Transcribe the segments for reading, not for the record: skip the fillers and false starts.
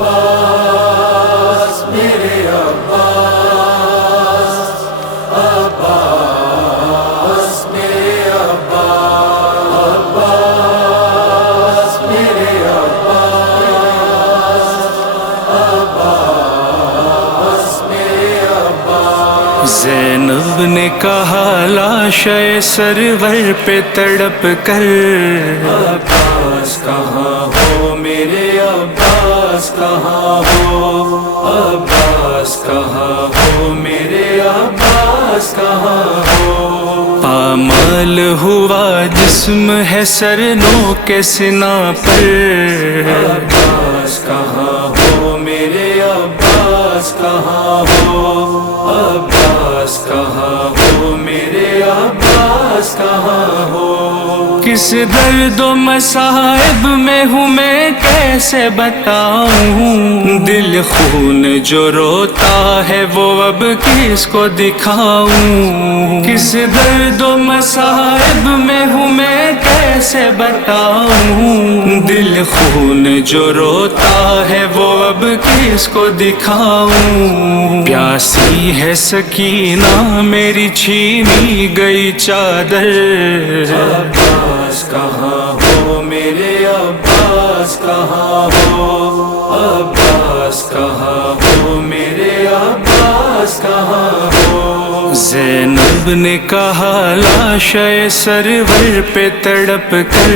عباس میرے عباس، عباس میرے عباس، میرے عباس، عباس میرے عباس۔ زینب نے کہا لاشے سرور پہ تڑپ کر، عباس کہاں ہو میرے عباس کہاں ہو، عباس کہاں ہو میرے عباس کہاں ہو۔ پامال ہوا جسم ہے سر نو کے سنا پر، عباس کہاں ہو میرے عباس کہاں ہو، عباس کہاں ہو میرے عباس کہاں ہو۔ کس درد و مصائب میں ہوں میں کیسے بتاؤں، دل خون جو روتا ہے وہ اب کس کو دکھاؤں، کس درد و مصائب میں ہوں میں کیسے بتاؤں، دل خون جو روتا ہے وہ اب کس کو دکھاؤں۔ پیاسی ہے سکینہ میری چھینی گئی چادر، عباس کہاں ہو میرے عباس کہاں ہو، عباس کہاں ہو میرے عباس کہاں ہو۔ زینب نے کہا لاشے سرور پہ تڑپ کر،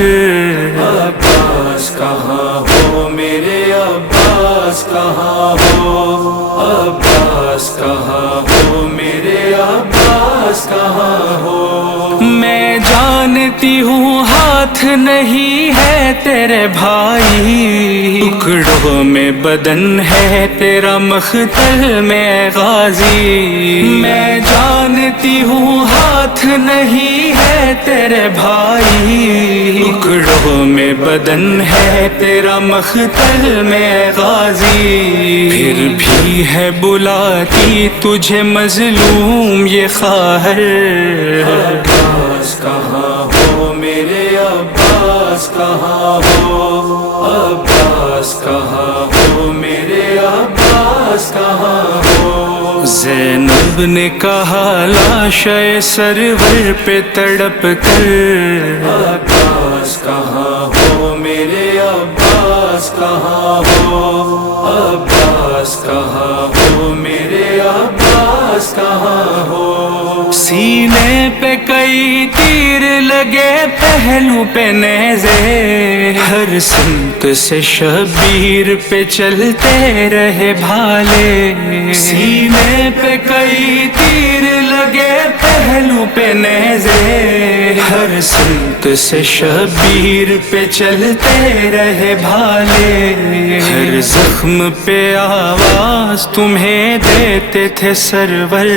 عباس کہاں ہو میرے عباس کہاں ہو، عباس کہاں ہو میرے عباس کہاں ہو۔ میں جانتی ہوں ہاتھ نہیں ہے تیرے بھائی، ٹکڑوں میں بدن ہے تیرا مختل میں غازی، میں جانتی ہوں ہاتھ نہیں ہے تیرے بھائی، ٹکڑوں میں بدن ہے تیرا مختل میں غازی، پھر بھی ہے بلاتی تجھے مظلوم یہ خواہر، عباس کہاں ہو میرے عباس کہاں ہو، عباس کہاں ہو میرے عباس کہاں ہو۔ زینب نے کہا لاشے سرور پہ تڑپ کر، عباس کہاں ہو میرے عباس کہاں ہو، عباس کہاں ہو میرے عباس کہاں ہو۔ سینے پہ کئی تیر لگے پہلو پہ نیزے، ہر سمت سے شبیر پہ چلتے رہے بھالے، سینے پہ کئی تیر لگے پہلو پہ نیزے، ہر سمت سے شبیر پہ چلتے رہے بھالے، ہر زخم پہ آواز تمہیں دیتے تھے سرور،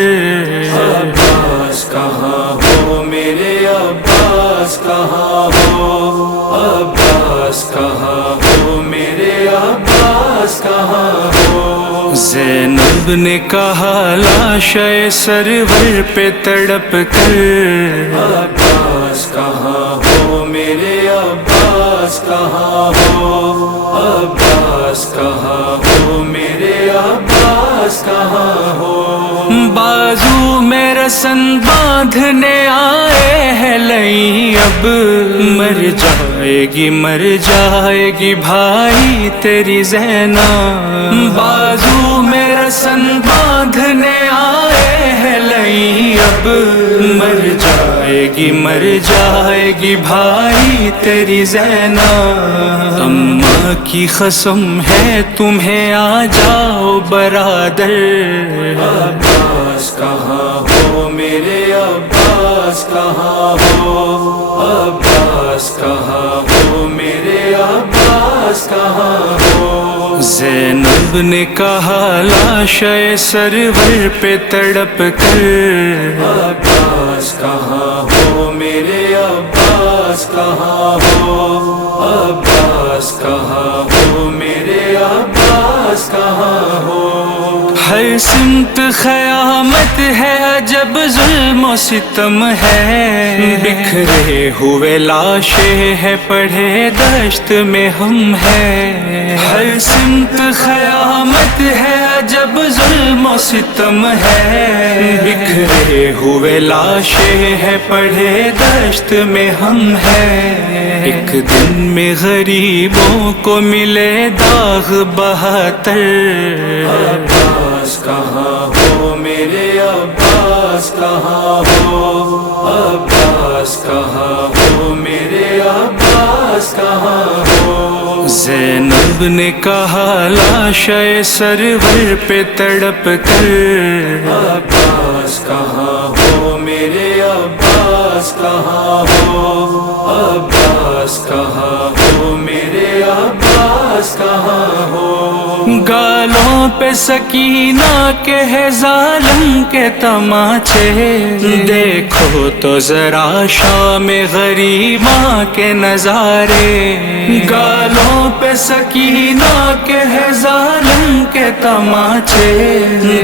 عباس کہاں ہو میرے عباس کہاں ہو، عباس کہاں ہو میرے عباس کہاں ہو۔ زینب نے کہا لاشے سرور پہ تڑپ کر، عباس کہاں ہو میرے عباس کہاں ہو، عباس کہاں ہو میرے عباس کہاں ہو۔ بازو میں رسن باندھنے آئے ہیں لئی، اب مر جائے گی بھائی تیری زینب، بازو میں رسن باندھنے آئے ہیں لئی، اب مر جائے گی بھائی تیری زینب، اماں کی قسم ہے تمہیں آ جاؤ برادر، عباس کہاں ہو میرے عباس کہاں ہو، عباس کہاں ہو میرے عباس کہاں ہو۔ زینب نے کہا لاشے سرور پہ تڑپ کر، عباس کہاں ہو میرے عباس کہاں ہو، عباس کہاں ہو میرے عباس کہاں ہو۔ ہر سمت قیامت ہے، عجب ظلم و ستم ہے، بکھرے ہوئے لاشیں ہے، پڑھے دشت میں ہم ہے، ہر سمت قیامت ہے، عجب ظلم و ستم ہے، بکھرے ہوئے لاشیں ہے، پڑھے دشت میں ہم ہے، ایک دن میں غریبوں کو ملے داغ 72۔ عباس کہاں ہو میرے عباس کہاں ہو، عباس کہاں ہو میرے عباس کہاں ہو۔ زینب نے کہا لاشِ سرور پہ تڑپ کر، عباس کہاں ہو میرے عباس کہاں ہو، عباس کہاں ہو میرے عباس کہاں ہو۔ گالوں پہ سکینہ کے ہے ظالم کے تماچے، دیکھو تو ذرا شام غریباں کے نظارے، گالوں پہ سکینہ کے ہے ظالم کے تماچے،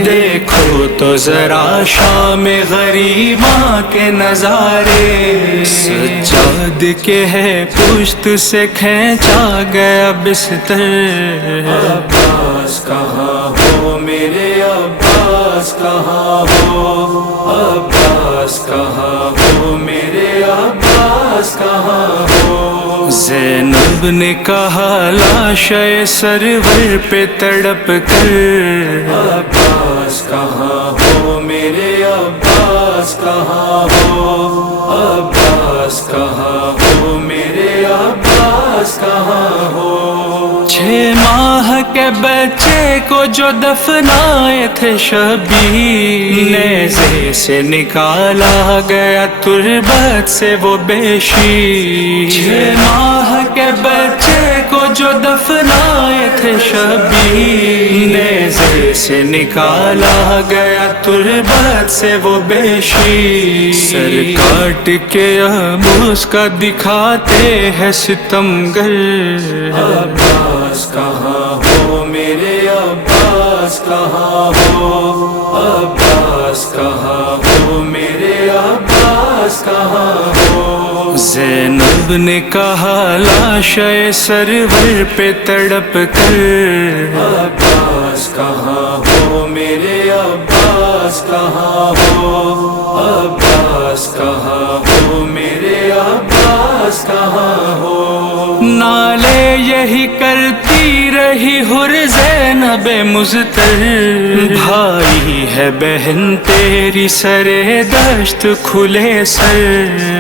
دیکھو تو ذرا شام غریباں کے نظارے، سجاد کے ہے پشت سے کھینچا گیا بستر، عباس کہاں ہو میرے عباس کہاں ہو، عباس کہاں ہو میرے عباس کہاں ہو۔ زینب نے کہا لاشِ سرور پہ تڑپ کر، عباس کہاں ہو میرے عباس کہاں ہو، عباس کہاں ہو میرے عباس کہاں ہو۔ 6 ماہ کے بچے کو جو دفنائے تھے شبیر، نیزے سے نکالا گیا تربت سے وہ بیشی، 6 ماہ کے بچے کو جو دفنائے تھے شبیر، نیزے سے نکالا گیا تربت سے وہ بیشی، سر کاٹ کے اب اس کا دکھاتے ہیں ستمگر، عباس کہاں ہو میرے عباس کہاں ہو، عباس کہاں ہو میرے عباس کہاں ہو۔ زینب نے کہا لاشِ سرور پہ تڑپ کر، عباس کہاں ہو میرے عباس کہاں ہو، عباس کہاں ہو میرے عباس کہاں ہو۔ نالے یہی کرتی رہی حر زینب مضطر، بھائی ہے بہن تیری سرے دشت کھلے سر،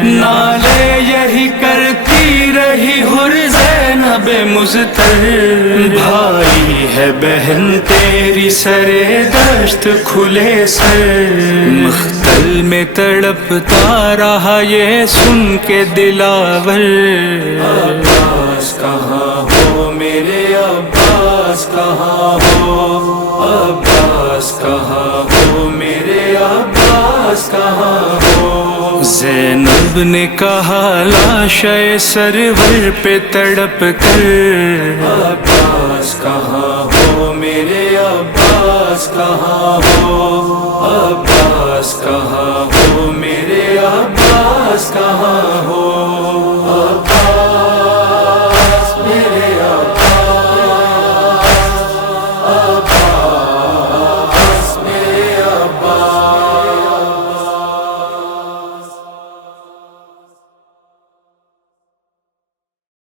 نالے یہی کرتی رہی حر زینب مضطر، بھائی ہے بہن تیری سرے دشت کھلے سر، مختل میں تڑپتا رہا یہ سن کے دلاور، عباس کہاں ہو میرے عباس کہاں ہو، عباس کہاں ہو میرے عباس کہاں ہو۔ زینب نے کہا لاشِ سرور پہ تڑپ کر، عباس کہاں ہو میرے عباس کہاں ہو، عباس کہاں ہو میرے عباس کہاں